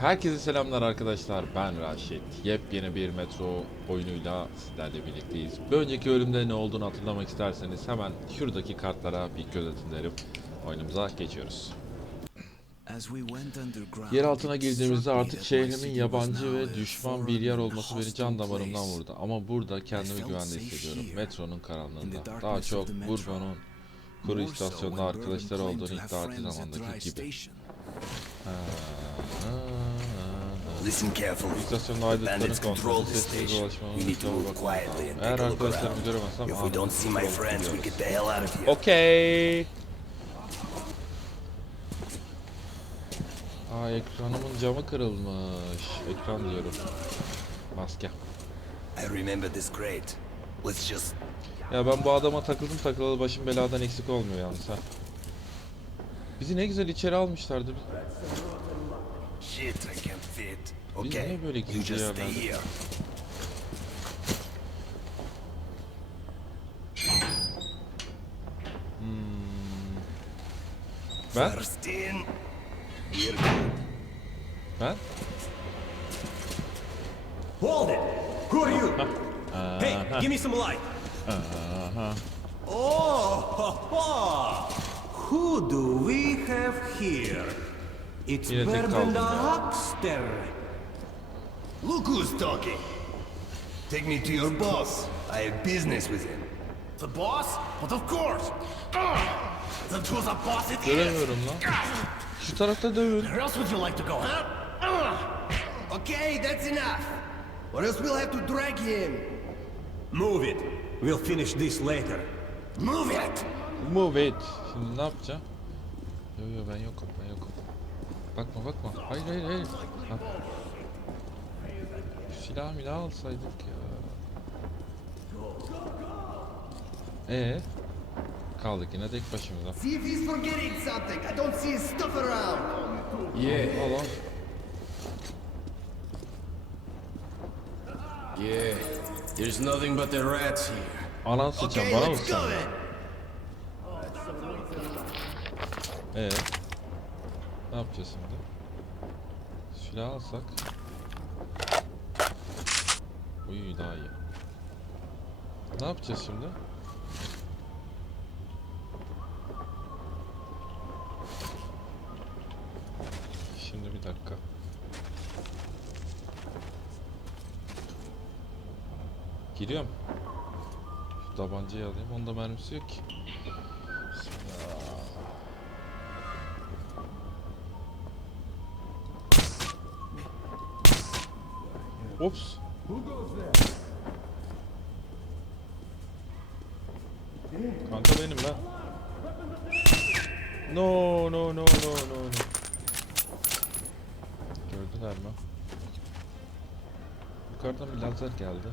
Herkese selamlar arkadaşlar. Ben Raşit. Yepyeni bir metro oyunuyla sizlerle birlikteyiz. Bir önceki bölümde ne olduğunu hatırlamak isterseniz hemen şuradaki kartlara bir göz atın derim. Oyunumuza geçiyoruz. Yer altına girdiğimizde artık şehrimin yabancı ve düşman bir yer olması beni can damarımdan vurdu. Ama burada kendimi güvende hissediyorum. Metronun karanlığında. Daha çok Bourbon'un kuru istasyonunda arkadaşlar olduğunu iddia ettiği zamandaki gibi. Ha. Listen carefully. İstasyonun The aydınlıklarını bandits control kontrol sessiz station. dolaşmamız We need to move bakmamız quietly lazım. and Eğer take a look arkadaşlarımı around. göremezsem If we don't see my friends, we get the hell out of here. Okey. Aa ekranımın camı kırılmış. Ekran diyorum. Maske. I remember this crate. Let's just Ya ben bu adama takıldım takılalı başım beladan eksik olmuyor yalnız ha. Bizi ne güzel içeri almışlardı. shit. I can't fit. Biz Okay, niye böyle you just stay yerlerde- here. Ben? First in. We're good. Ben? Hold it! Who are you? hey, give me some light. Oh, ho, ho. who do we have here? It's Yine tek kaldım the ya. Huckster. Look who's talking. Take me to your boss. I have business with him. The boss? But of course. Ugh. Then to the boss it is. Göremiyorum lan. Şu tarafta dövün. Where else would you like to go, huh? Okay, that's enough. Or else we'll have to drag him. Move it. We'll finish this later. Move it. Move it. Şimdi ne yapacağım? Yo yo ben yokum ben yokum. Bakma bakma. Hayır hayır hayır. Ha. Silah milah alsaydık ya. Ee? Kaldık yine tek başımıza. See if he's forgetting something. I don't see his stuff around. Yeah, Al al. yeah. There's nothing but the rats here. Anan sıçan bana go then. Ee? Ne yapacağız şimdi? Silah alsak. Uy daha iyi. Ne yapacağız şimdi? Şimdi bir dakika. Giriyorum. Şu tabancayı alayım. Onda mermisi yok ki. Ops. Kanka benim ben. No no no no no no. Gördüler mi? Yukarıdan bir lazer geldi.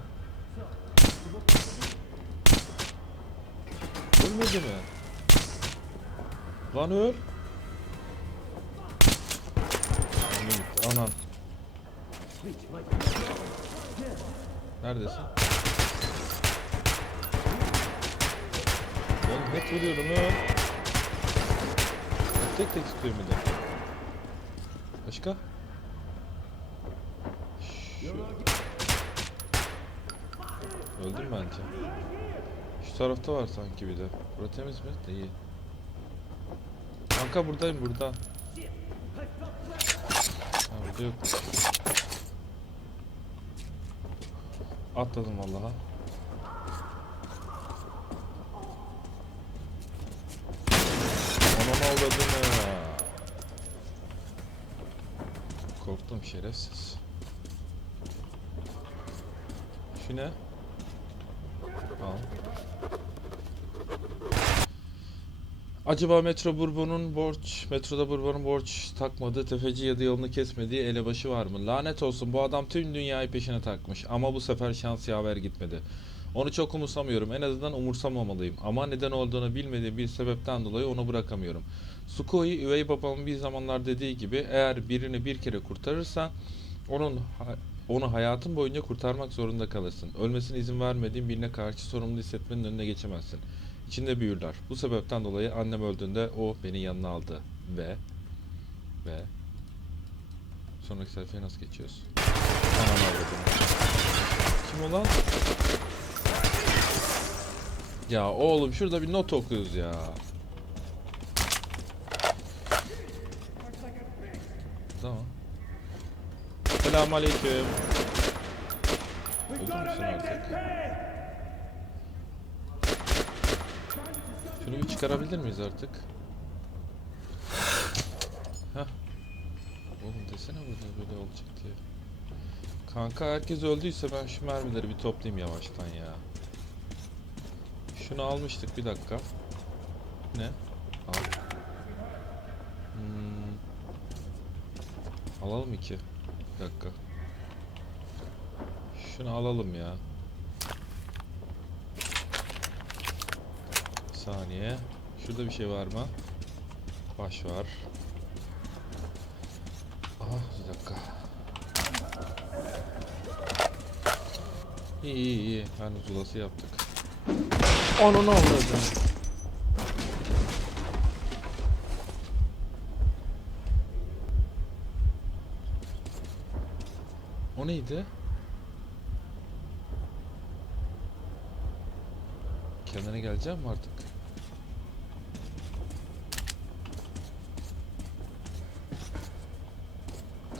Ölmedi mi? Lan öl. Neredesin? Ben hep vuruyorum. Bak Tek tek sıkıyorum bir de. Başka? Şu. Öldüm bence. Şu tarafta var sanki bir de. Burası temiz mi? Değil. Kanka buradayım burada. Ha burada yok. Atladım vallaha. Anam avradım ya. Korktum şerefsiz. Şu ne? Al. Acaba Metro Bourbon'un borç, Metroda Bourbon'un borç takmadığı, tefeci ya da yolunu kesmediği elebaşı var mı? Lanet olsun bu adam tüm dünyayı peşine takmış ama bu sefer şans yaver gitmedi. Onu çok umursamıyorum. En azından umursamamalıyım. Ama neden olduğunu bilmediğim bir sebepten dolayı onu bırakamıyorum. Sukoi, üvey babamın bir zamanlar dediği gibi eğer birini bir kere kurtarırsan onun onu hayatın boyunca kurtarmak zorunda kalırsın. Ölmesine izin vermediğin birine karşı sorumlu hissetmenin önüne geçemezsin. İçinde büyürler. Bu sebepten dolayı annem öldüğünde o beni yanına aldı ve ve Sonraki sayfaya nasıl geçiyoruz? Aman avradım. Kim o lan? Ya oğlum şurada bir not okuyoruz ya. Tamam. Selamünaleyküm. Öldü müsün artık? Şunu çıkarabilir miyiz artık? Heh. Oğlum desene burada böyle olacak diye. Kanka herkes öldüyse ben şu mermileri bir toplayayım yavaştan ya. Şunu almıştık bir dakika. Ne? Al. Hmm. Alalım iki. Bir dakika. Şunu alalım ya. Saniye. Şurada bir şey var mı? Baş var. Aha bir dakika. İyi iyi iyi. Hani zulası yaptık. Onu ne avradım? O neydi? Kendine geleceğim mi artık?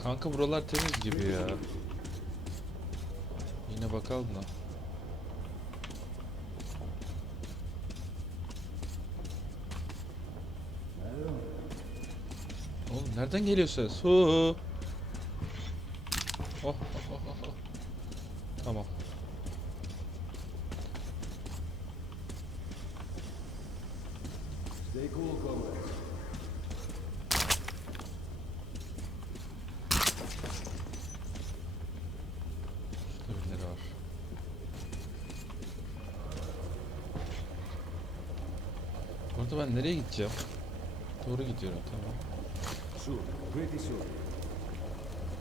Kanka buralar temiz gibi ya. Yine bakalım da. Oğlum nereden geliyor ses? Hu. Oh, oh, oh. Tamam. Stay cool, comrades. Şurada birileri var. Orada ben nereye gideceğim? Doğru gidiyorum tamam.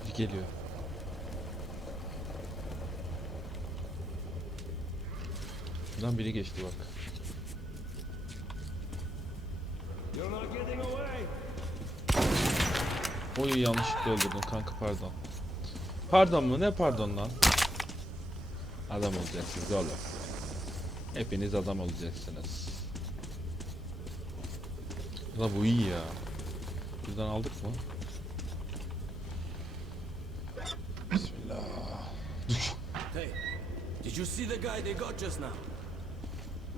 Biri geliyor. Buradan biri geçti bak. Oy yanlışlıkla öldürdüm kanka pardon. Pardon mu? Ne pardon lan? Adam olacaksınız oğlum. Hepiniz adam olacaksınız. La bu iyi ya. Buradan aldık mı? Bismillah. Hey, did you see the guy they got just now?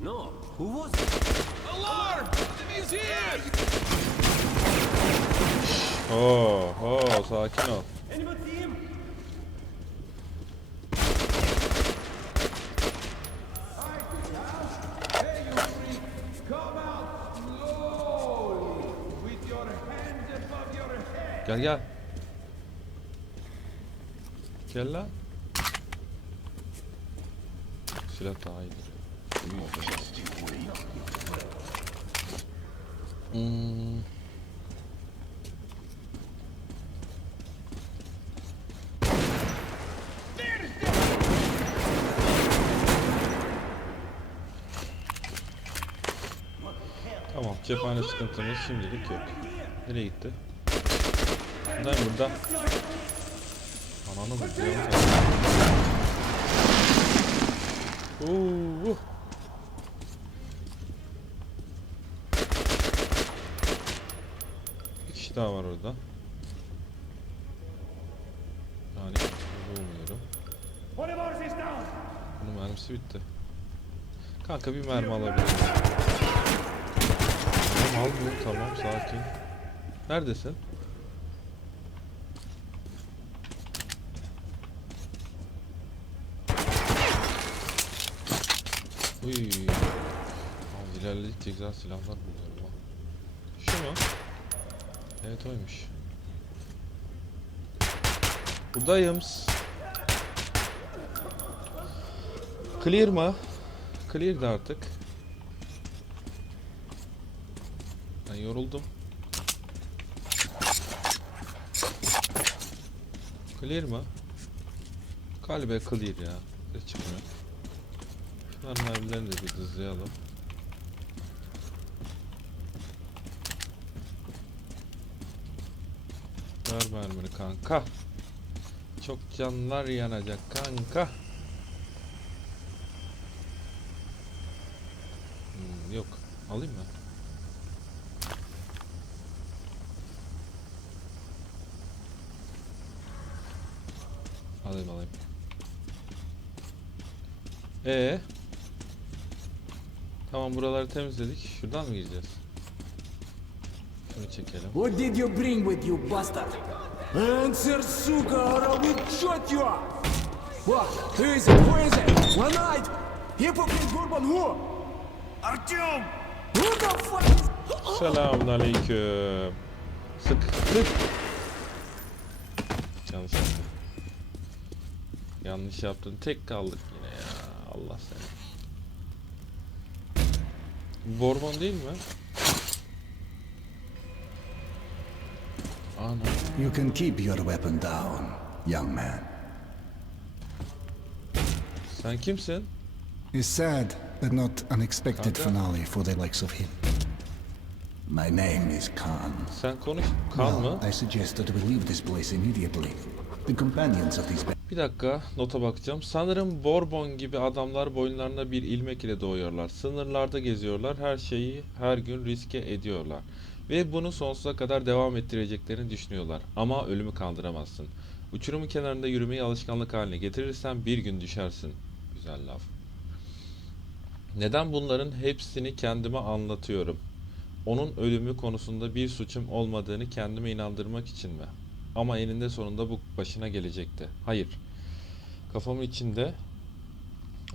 No. Who was it? Alarm! Enemies here! Oo, oo, sakin ol. Gel gel. Gel lan. Silah daha iyidir. Hmm. Tamam, cephane sıkıntımız şimdilik yok. Nereye gitti? Buradayım burada. Ananı mı? Oo. Bir kişi daha var orada. Yani bulmuyorum. Bunun mermisi bitti. Kanka bir mermi alabilirim. Tamam al bu tamam sakin. Neredesin? Uy. Abi ilerledikçe güzel silahlar buluyorum ha. Şu mu? Evet oymuş. Buradayım. Clear mı? Clear da artık. Ben yoruldum. Clear mı? Galiba clear ya. Çıkmıyor. Şunların mermilerini de bir hızlayalım. Ver mermini kanka. Çok canlar yanacak kanka. Hmm, yok. Alayım mı? Alayım alayım. Ee. Tamam buraları temizledik. Şuradan mı gireceğiz? Şunu çekelim. What did you bring with you bastard? Answer, suka, or I will shot you up! What? Who is it? Who is it? One eyed? Hypocrite Bourbon who? Artyom! Who the fuck is... Selamun aleyküm. Sık sık. Yanlış yaptın. Yanlış yaptın. Tek kaldık yine ya. Allah seni. Bourbon değil mi? Ana. You can keep your weapon down, young man. Sen kimsin? A sad but not unexpected Kanka. finale for the likes of him. My name is Khan. Sen konuş. Kan mı? I suggest that we leave this place immediately. Bir dakika nota bakacağım. Sanırım Bourbon gibi adamlar boyunlarına bir ilmek ile doğuyorlar. Sınırlarda geziyorlar. Her şeyi her gün riske ediyorlar. Ve bunu sonsuza kadar devam ettireceklerini düşünüyorlar. Ama ölümü kaldıramazsın. Uçurumun kenarında yürümeyi alışkanlık haline getirirsen bir gün düşersin. Güzel laf. Neden bunların hepsini kendime anlatıyorum? Onun ölümü konusunda bir suçum olmadığını kendime inandırmak için mi? Ama eninde sonunda bu başına gelecekti. Hayır. Kafamın içinde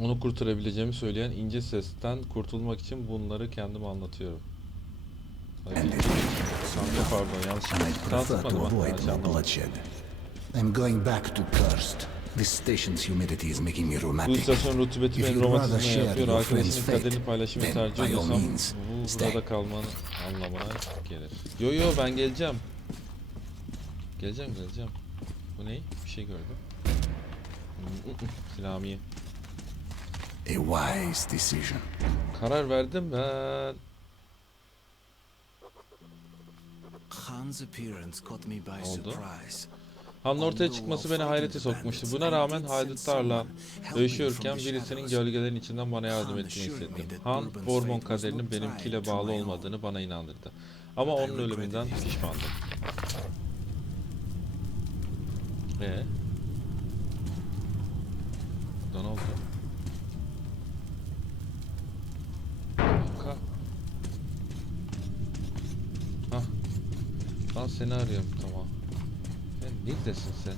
onu kurtarabileceğimi söyleyen ince sesten kurtulmak için bunları kendime anlatıyorum. Pardon yanlış. bloodshed. I'm going back to Cursed. This station's humidity is making me Bu rheumatic. istasyon rutubeti If beni you'd rather romantizme share yapıyor. your friend's Arkadaşının fate, kaderini paylaşmayı then tercih by all ediyorsam means, bu stay. burada kalmanın anlamına gelir. Yo yo ben geleceğim. Geleceğim geleceğim. Bu ne? Bir şey gördüm. Silamiye. A wise decision. Karar verdim ben. Khan's appearance caught me by surprise. Han'ın ortaya çıkması beni hayrete sokmuştu. Buna rağmen haydutlarla dövüşüyorken birisinin gölgelerin içinden bana yardım ettiğini hissettim. Han, Bourbon kaderinin benimkiyle bağlı olmadığını bana inandırdı. Ama onun ölümünden pişmandım. Ee? Burada ne oldu? Kanka. Hah. Lan seni arıyorum tamam. Sen neredesin sen?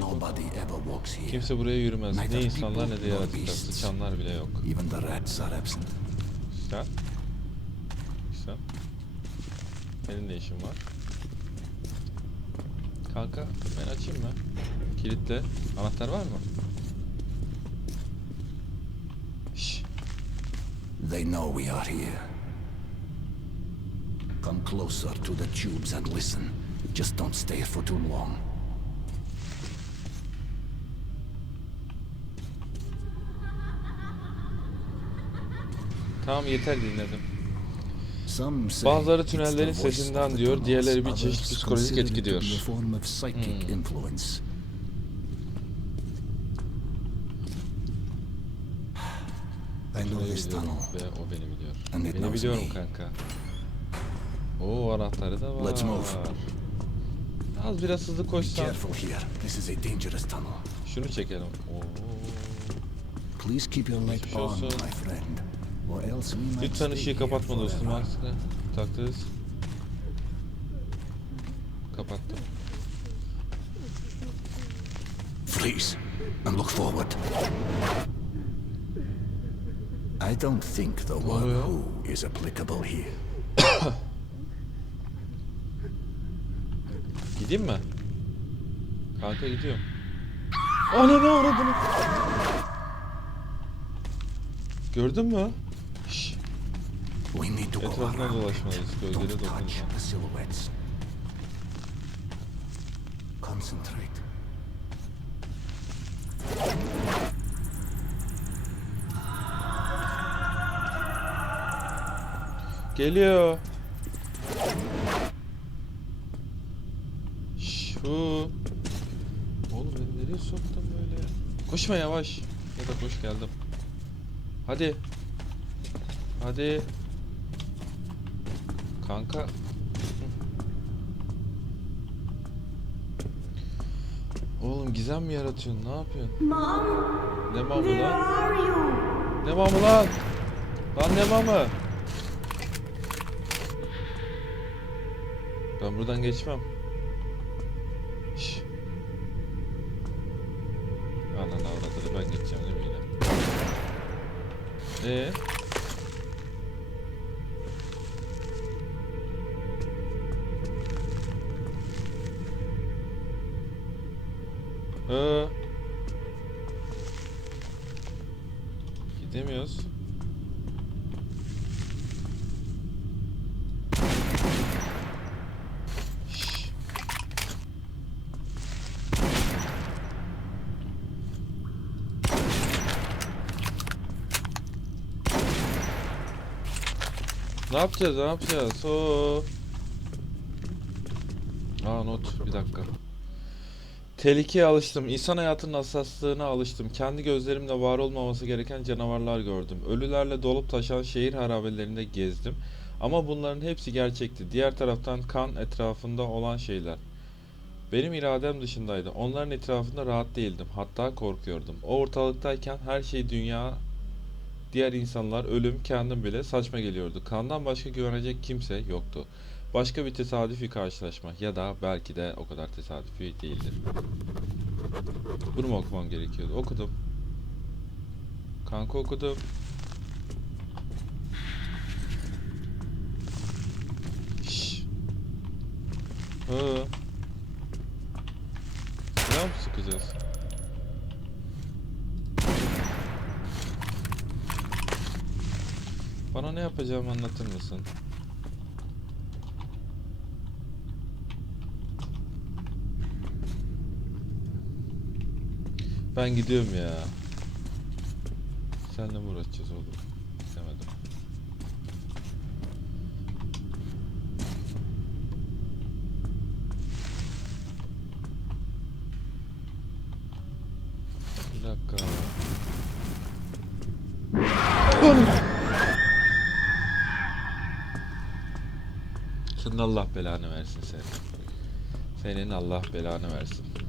Nobody ever walks here. Kimse buraya yürümez. Ne insanlar ne de yaratıklar. Sıçanlar bile yok. Even the rats are absent. Güzel. Güzel. Senin ne işin var? Kanka ben açayım mı? Kilitle. Anahtar var mı? Şşş. They know we are here. Come closer to the tubes and listen. Just don't stay for too long. Tamam yeter dinledim. Bazıları tünellerin sesinden diyor, diğerleri bir çeşit psikolojik etki diyor. influence. I know Şurayı this biliyorum tunnel. ve o beni biliyor. And it Beni biliyorum me. kanka. Oo anahtarı da var. Let's move. Az biraz hızlı koşsan. This is a dangerous tunnel. Şunu çekelim. Oo. Please keep your light on, my friend. Lütfen ışığı kapatma dostum. Aksine taktınız. Kapattım. Freeze and look forward. I don't think the word who is applicable here. Gideyim mi? Kanka gidiyorum. Ana ne oldu bunu? Gördün mü? Şşş. We need to go Etrafından around. dolaşmalıyız. Gölgede Don't touch dokunma. the silhouettes. Concentrate. Geliyor. Şu. Oğlum beni nereye soktun böyle? Koşma yavaş. Ya da koş geldim. Hadi. Hadi. Kanka. Oğlum gizem mi yaratıyorsun? Ne yapıyorsun? Mom, Ne mamı lan? Ne mamı lan? Lan ne mamı? Ben buradan geçmem. Şş. Ananı avradını ben geçeceğim değil mi yine? Ee? Ee? Gidemiyoruz. Ne yapacağız? Ne yapacağız? Oo. Aa not. Bir dakika. Tehlikeye alıştım. İnsan hayatının hassaslığına alıştım. Kendi gözlerimle var olmaması gereken canavarlar gördüm. Ölülerle dolup taşan şehir harabelerinde gezdim. Ama bunların hepsi gerçekti. Diğer taraftan kan etrafında olan şeyler. Benim iradem dışındaydı. Onların etrafında rahat değildim. Hatta korkuyordum. O ortalıktayken her şey dünya, diğer insanlar, ölüm, kendim bile saçma geliyordu. Kandan başka güvenecek kimse yoktu. Başka bir tesadüfi karşılaşma ya da belki de o kadar tesadüfi değildir. Bunu mu okumam gerekiyordu? Okudum. Kanka okudum. Şşş. Hı. Silah mı sıkacağız? Bana ne yapacağımı anlatır mısın? Ben gidiyorum ya. Seninle mi uğraşacağız oğlum? İstemedim. Bir dakika. Senin Allah belanı versin seni. Senin Allah belanı versin.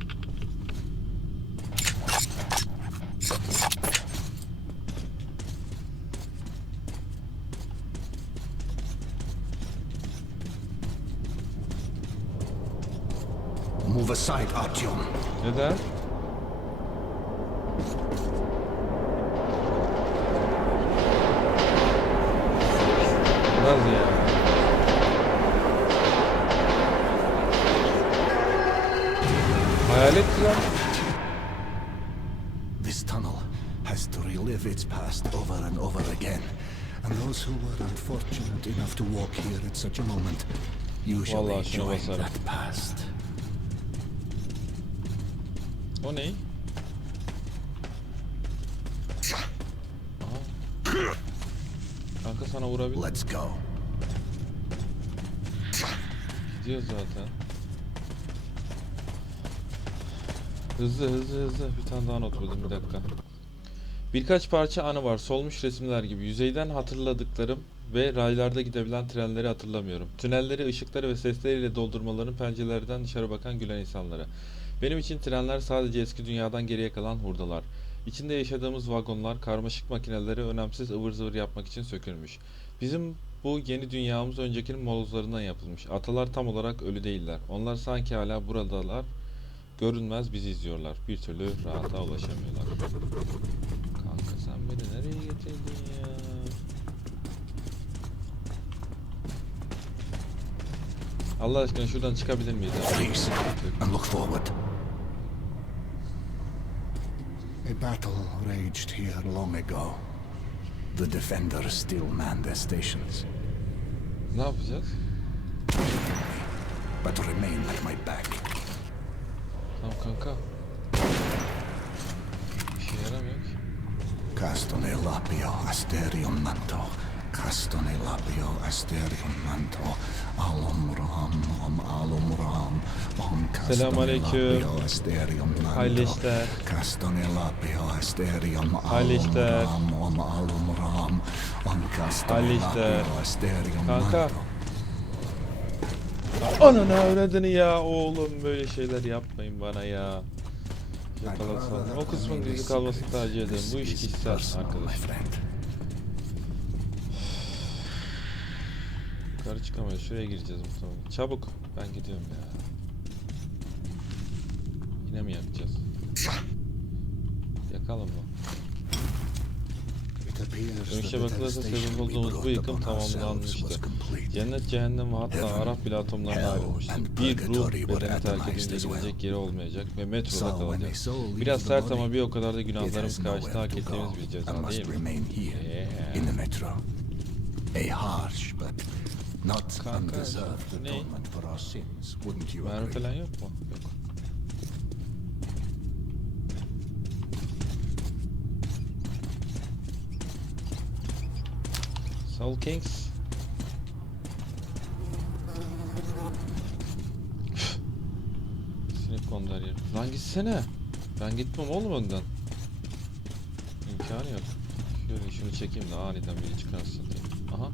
Aside, Artyom. Neden? Biraz ya. Hayalet lan. This tunnel has to relive its past over and over again. And those who were unfortunate enough to walk here at such a moment usually Vallahi şuna join that past. O ne? Aha. Kanka sana vurabilir. Let's go. Gidiyor zaten. Hızlı hızlı hızlı. Bir tane daha not buldum bir dakika. Birkaç parça anı var. Solmuş resimler gibi. Yüzeyden hatırladıklarım ve raylarda gidebilen trenleri hatırlamıyorum. Tünelleri ışıkları ve sesleriyle doldurmaların pencerelerden dışarı bakan gülen insanları. Benim için trenler sadece eski dünyadan geriye kalan hurdalar. İçinde yaşadığımız vagonlar, karmaşık makineleri önemsiz ıvır zıvır yapmak için sökülmüş. Bizim bu yeni dünyamız öncekinin molozlarından yapılmış. Atalar tam olarak ölü değiller. Onlar sanki hala buradalar. Görünmez bizi izliyorlar. Bir türlü rahata ulaşamıyorlar. Kanka sen beni nereye getirdin ya? Allah aşkına şuradan çıkabilir miyiz? Please, and look forward. A battle raged here long ago. The defenders still man their stations, Ne yapacağız? but remain at my back. Tamam kanka. Bir şey yaramıyor ki. Castone lapio asterion manto. Castone lapio asterion manto. Alum Ram, Om Alum Ram, Om Asterium Nando, Hayırlı işler. Castanelapio Asterium Hayırlı Alum. Ram, Om Alum Ram, Om Kanka. Nando. Ananı avradını ya oğlum böyle şeyler yapmayın bana ya. Yakalasam. O kısmın gizli kalmasını tercih ederim. Bu iş kişisel personal, my arkadaş. friend. Yukarı çıkamayız. Şuraya gireceğiz muhtemelen. Çabuk. Ben gidiyorum ya. Yine mi yakacağız? Yakalım mı? Dönüşe bakılırsa sebep olduğumuz bu yıkım tamamlanmıştı. Cennet, cehennem ve hatta Arap bile atomlarına ayrılmıştı. Bir ruh bedeni terk edince gidecek yeri olmayacak ve metroda kalacak. Biraz sert ama bir o kadar da günahlarımız karşısında hak ettiğimiz bir ceza değil mi? Yeah. in the metro. A harsh but not undeserved ne? atonement for our sins, wouldn't you Mermi agree? falan yok mu? Yok. Soul Kings. Sinek kondu her yere. Lan gitsene. Ben gitmem oğlum önden. İmkanı yok. Şöyle şunu çekeyim de aniden biri çıkarsın diye. Aha.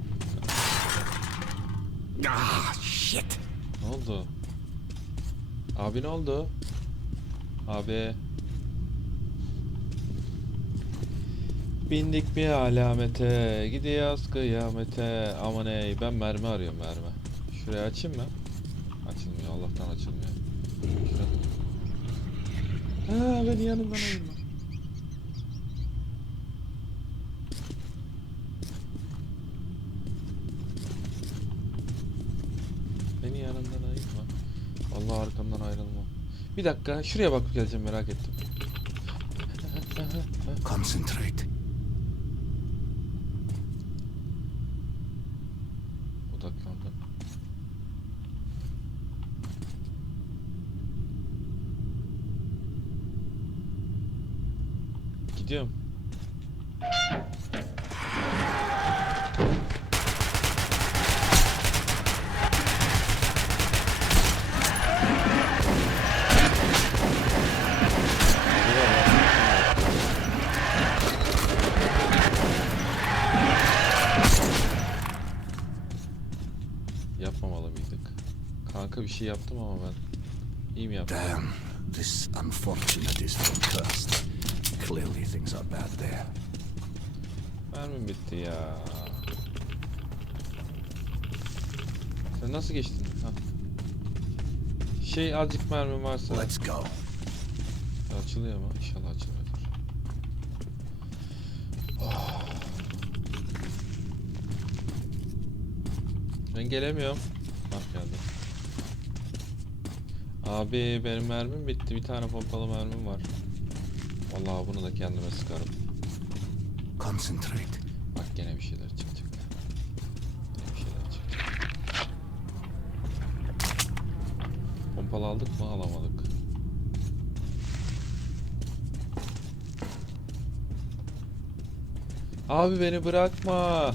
Ah, shit! Ne oldu? Abi ne oldu? Abi. Bindik bir alamete, gidiyoruz kıyamete. Aman ey, ben mermi arıyorum mermi. Şurayı açayım mı? Açılmıyor, Allah'tan açılmıyor. Şurada. Ha, beni yanından ayırma. Beni yanından ayırma. Vallahi arkamdan ayrılma. Bir dakika, şuraya bakıp geleceğim merak ettim. Concentrate. Odaklandım. Gidiyorum. Bitti ya. Sen nasıl geçtin? Ha. Şey azıcık mermim varsa Let's go. açılıyor mu? İnşallah açılıyordur. Oh. Ben gelemiyorum. Bak geldim. Abi benim mermim bitti. Bir tane pompalı mermim var. Vallahi bunu da kendime sıkarım. Concentrate. Gene bir şeyler çıkacak. Gene bir şeyler çıkacak. Pompalı aldık mı? Alamadık. Abi beni bırakma.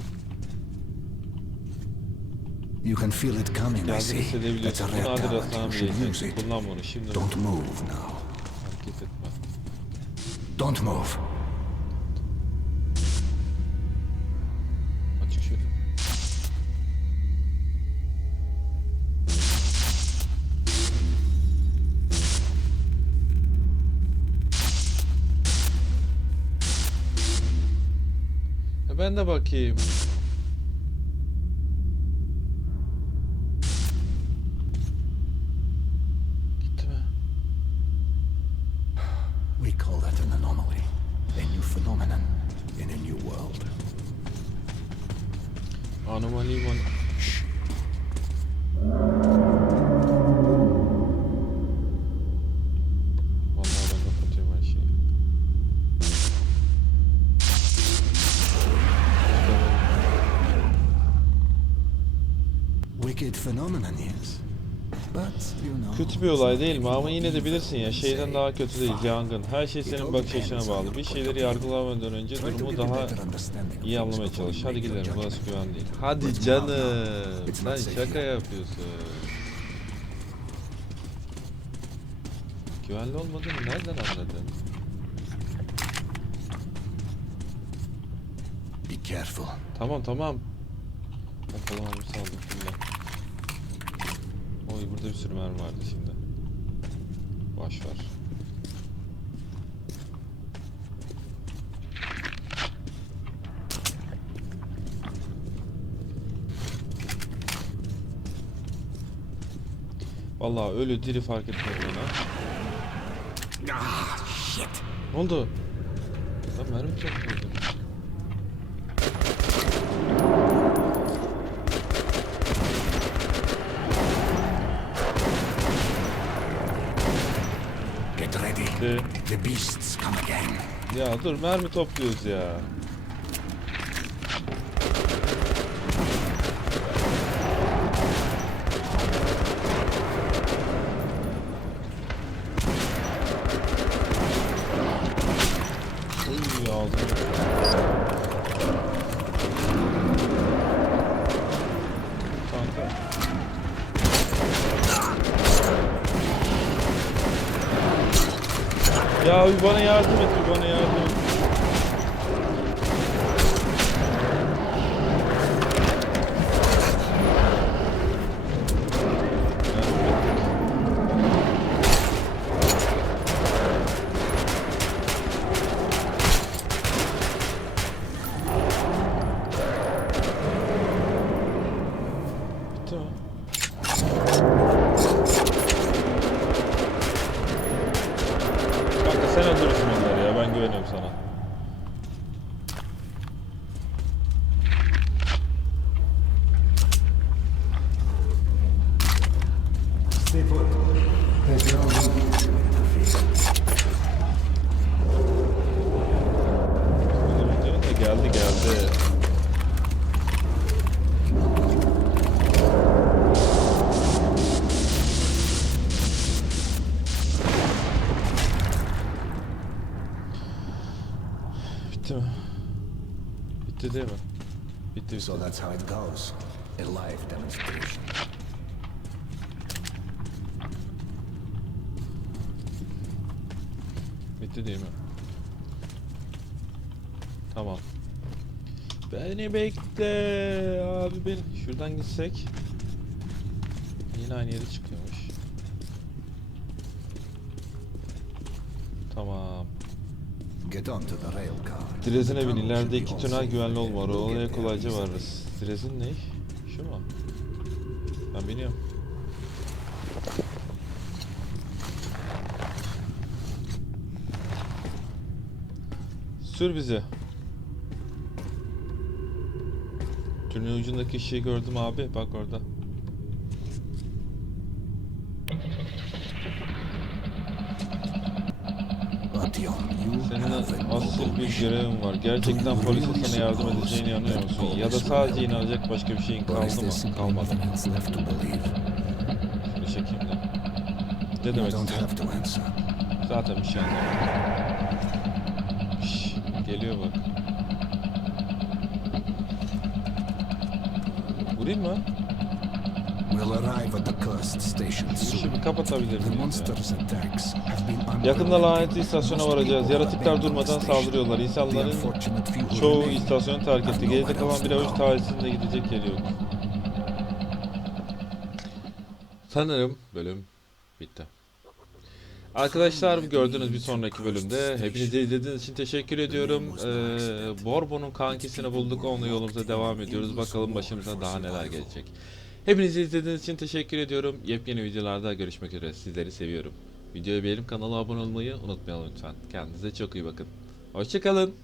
You can feel it coming, I see. That's a rare talent. You should use it. Don't move now. Don't move. Ben de bakayım. Bir olay değil mi? Ama yine de bilirsin ya şeyden daha kötü değil yangın. Her şey senin bakış açına bağlı. Bir şeyleri yargılamadan önce durumu daha iyi anlamaya çalış. Hadi gidelim burası güven değil. Hadi canım. Sen şaka yapıyorsun. Güvenli olmadığını nereden anladın? Be careful. Tamam tamam. Ben falan aldım şimdi. Oy burada bir sürü mermi vardı şimdi. Boş ver. Vallahi ölü diri fark etmez bana. Ah, shit! Ne oldu? Ben mermi topluyordum. Get ready. De. The beasts come again. Ya dur mermi topluyoruz ya. Uy ağzıma. Kanka. Ya bir bana yardım et, bir bana yardım et. Bitti mi? Kanka sen öldürürsün onları ya ben güveniyorum sana. Stay put. There's no Öldürün diyorsun da geldi geldi. Bitti mi? Bitti değil mi? Bitti bitti. So that's how it goes. A live demonstration. Bitti değil mi? Tamam. Beni bekle abi beni. Şuradan gitsek. Yine aynı yere çıkıyormuş. Get onto the rail car. Direzine bin. İleride iki tünel güvenli olmalı. We'll Oraya kolayca varırız. Direzin ne? Şu mu? Ben biliyorum. Sür bizi. Tünel ucundaki şeyi gördüm abi. Bak orada. But you, you Senin have a asıl noble bir görevin var. Gerçekten polise sana yardım edeceğine inanıyor musun? Ya da sadece inanacak başka bir şeyin kaldı mı? Kalmadı. Şunu çekeyim de. Ne demek istiyorsun? Zaten bir şey anlamadım. Şşş, geliyor bak. Vurayım mı? We'll arrive at the cursed station Bu işi soon. bir kapatabilir The miyiz ya? monsters' attacks have been Yakında lanetli istasyona varacağız. Yaratıklar durmadan saldırıyorlar. İnsanların çoğu istasyonu terk etti. Geride kalan bir to avuç go. talihsizin de gidecek yeri yok. Sanırım bölüm bitti. Arkadaşlar gördüğünüz bir sonraki bölümde hepinize izlediğiniz için teşekkür ediyorum. Ee, Borbon'un kankisini bulduk. Onunla yolumuza devam ediyoruz. Bakalım başımıza daha neler gelecek. Hepinizi izlediğiniz için teşekkür ediyorum. Yepyeni videolarda görüşmek üzere. Sizleri seviyorum. Videoyu beğenip kanala abone olmayı unutmayalım lütfen. Kendinize çok iyi bakın. Hoşçakalın.